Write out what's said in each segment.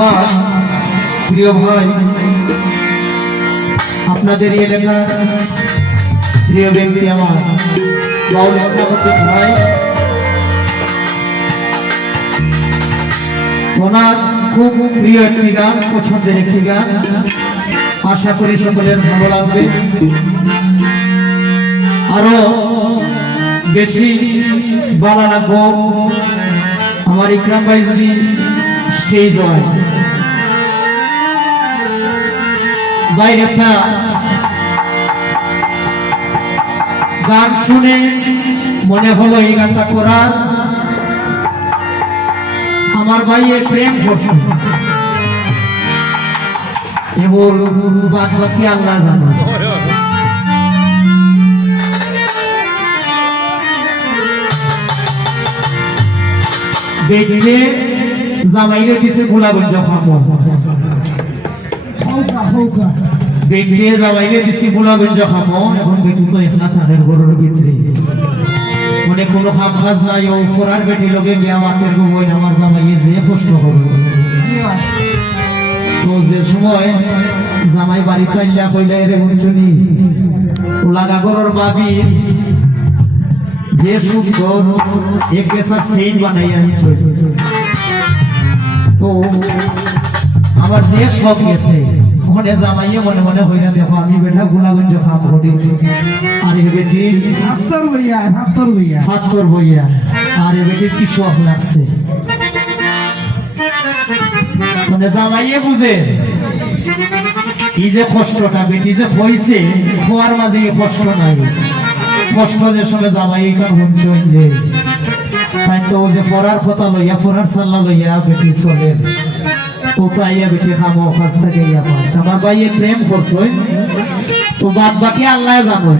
আমার প্রিয় ভাই, আপনাদের এলাকার প্রিয় ব্যক্তি আমার বাউল ভাই, ওনার খুব প্রিয় একটি গান, পছন্দের একটি গান, আশা করি সকলের ভালো লাগবে। আরো বেশি ভালো লাগবো আমার ইকরাম ভাই যদি স্টেজ হয়। বাইরে একটা গান শুনে মনে হলো এই গানটা করার। আমার ভাই প্রেম করছে, এবার বাদ বাকি আল্লাহ জানে। বেটিকে জামাইরে দিছে গোলাগঞ্জ খামো, বেটিকে জামাইরে দিছে গোলাগঞ্জ খামো। এখন বেটি তো একলা থাকে ঘরের ভিতরে, মানে কোনো কাম কাজ নাই। ও ফোরার বেটি লগে গিয়া মাতের বই আমার জামাইয়ে যে প্রশ্ন করবে। তো যে সময় জামাই বাড়িতে আইলা কইলা রে শুনি ওলাগা ঘরের বাবি যে সুন্দর এক গেছা সেট বানাই আনছো। তো আমার যে শখ গেছে ওখানে জামাইয়ে মনে মনে হইলা দেখো আমি বেটা গোলাগঞ্জ খাম করি, আর এ বেটি ফাত্তর বইয়া, আর এ বেটির কি শখ লাগছে। মানে জামাইয়ে বুঝে কি যে কষ্টটা বেটি যে হইছে, খোয়ার মাঝে কষ্ট নাই। কষ্ট যে সময় জামাই কার হচ্ছে যে তাই তো যে পড়ার কথা লইয়া পড়ার সাল্লা লইয়া বেটি চলে, ও তাইয়া বেটি খামো কাছ থেকে ইয়া পায়। আমার ভাইয়ে প্রেম করছে, তো বাদ বাকি আল্লাহ জানো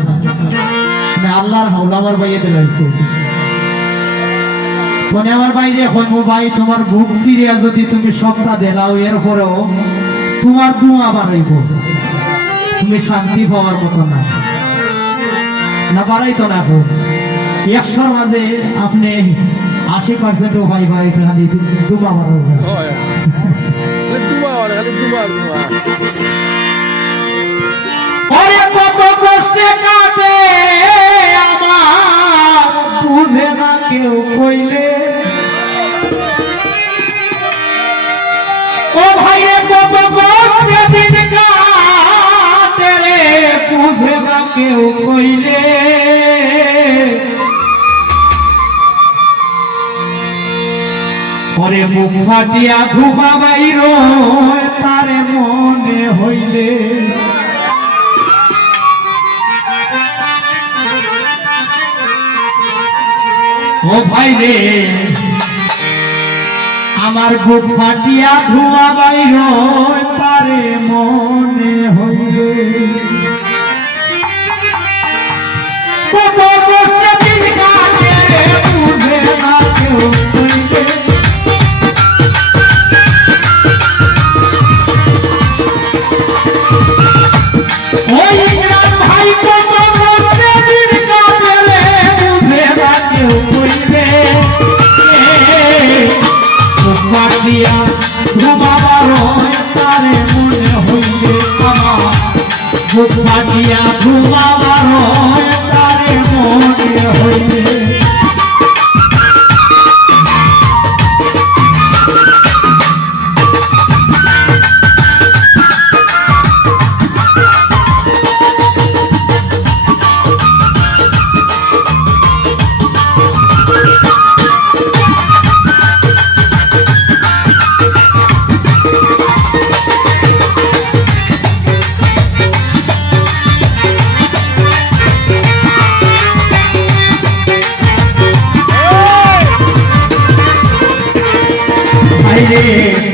না, আল্লাহর হাওলা আমার ভাইয়ে দিলাইছে। মানে আমার বাইরে এখন ও ভাই তোমার বুক সিরিয়া যদি তুমি সপ্তাহ দেলাও, এরপরেও তোমার দুয়া বাড়াইব, তুমি শান্তি পাওয়ার মতো না, না বাড়াইতো না। এখন 100-র মাঝে আপনি 80% ভাই ভাই খালি দুয়া বাড়াবো। কত কষ্টে কাটে আমার বুঝে না কেউ কইলে, ও ভাই রে কত কষ্টে দিন কাটে রে বুঝে না কেউ কইলে। ওরে মুখ ফাটিয়া ধুমা বাইর তারে মনে হইলে, ও ভাই রে আমার বুক ফাটিয়া ধুমা বাইর তারে মনে হইলে। কত কষ্টে দিন কাটে বুঝে না কেউ কইলে, ওই ইমরান ভাই কত কষ্টে দিন কাটে রে বুঝে না কেউ কইলে। বুক ফাটিয়া ধুমা বারোয় তারে মনে হইলে, আমার বুক ফাটিয়া ধুমা বারোয় তারে মনে হইলে।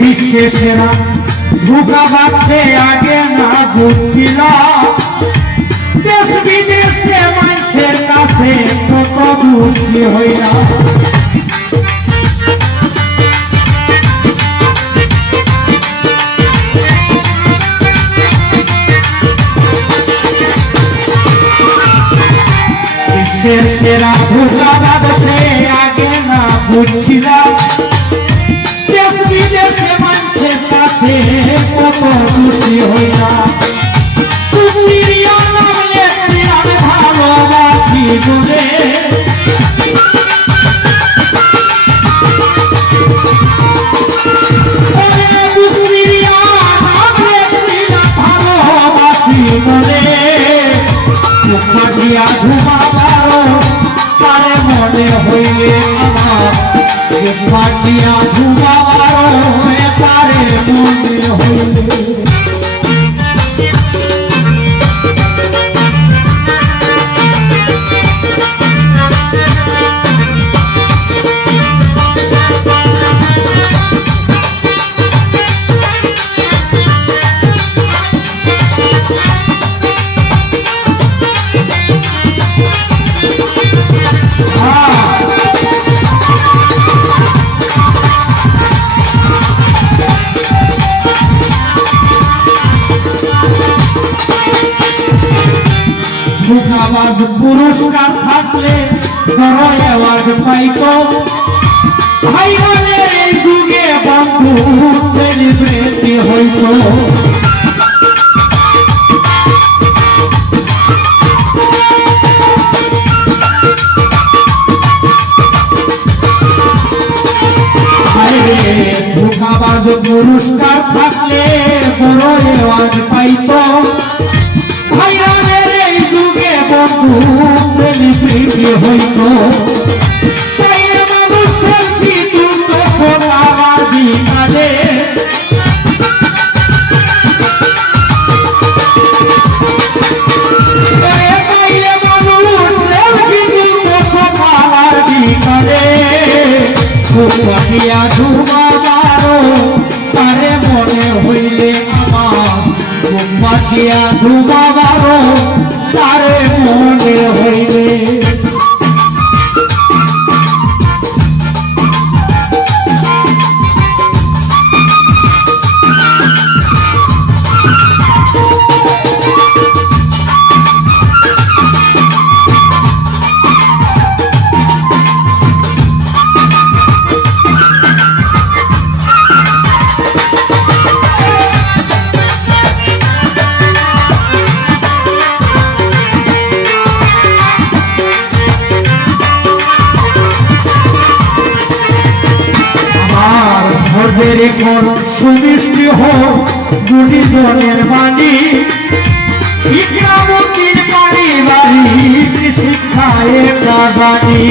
বিশ্বের সেরা ধোঁকা বাড়ছে আগে না বুঝছিলাম, দেশ বিদেশে মানুষের কাছে কত খুশি হইলাম। বিশ্বের সেরা ধোঁকা বাড়ছে আগে না বুঝছিলাম, দেশ বিদেশে মানুষের কাছে কত খুশি হইলাম তুমি নাম লেখে আমি ভালোবাসি বলে ফাটিয়া ঘুমাবারো তারে মনে হইলে আমার ফাটিয়া ঘুমাবারো তারে মনে হইলে আওয়াজ পুরস্কার থাকলে বড় আওয়াজ পাইতো ভাইরানের এই যুগে বন্ধু সেলিব্রিটি হইতো ধোঁকাবাজ পুরস্কার থাকলে বড় আওয়াজ পাইতো ভাইরানের এই যুগে বন্ধু সেলিব্রিটি হইতো তাইলে মানুষের কি দ্রুত সোনার বিকালে তাইলে মানুষের কি দ্রুত সোনার বিকালে পাটিয়া ধুমাবারো তারে মনে হইলে আমার পাটিয়া ধুমাবারো তারে মনে হইলে সুমিষ্টি হোক দুটি জনের বাণী ইকরামতির বাড়ি বাড়ি শিক্ষায় প্রাণী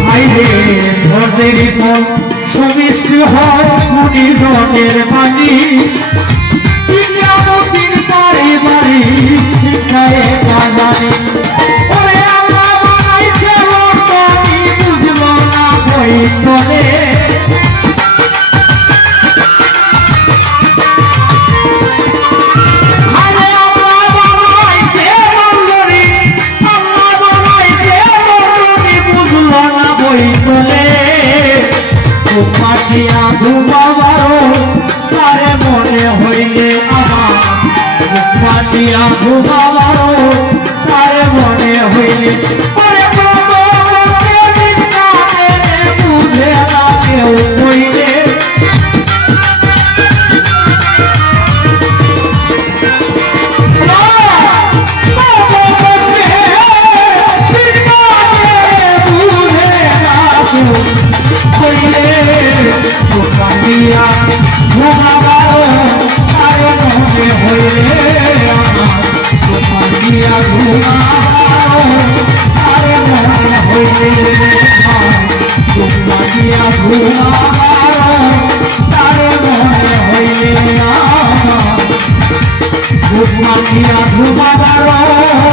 ভাইরে ভোরের ফল সুমিষ্টি হোক দুটি জনের বাণী শিখায় বাজারে ওরে আল্লাহ বানাইছে রতনি বুঝলো না বই করে আরে আল্লাহ বানাইছে রতনি আল্লাহ বানাইছে রতনি বুঝলো না বই করে ও পাটিয়া ধুমাবারো তারে মনে হইলে আমার পাটিয়া ঘুমাবারো তারে মনে হইলে বুঝে না কেউ হইলে পাটিয়া ঘুমাবারো তারে মনে হইলে পাটিয়া ঘুমাবারো তারে মনে হইলে পাটিয়া ঘুমাবারো তারে মনে হইলে পাটিয়া ঘুমাবারো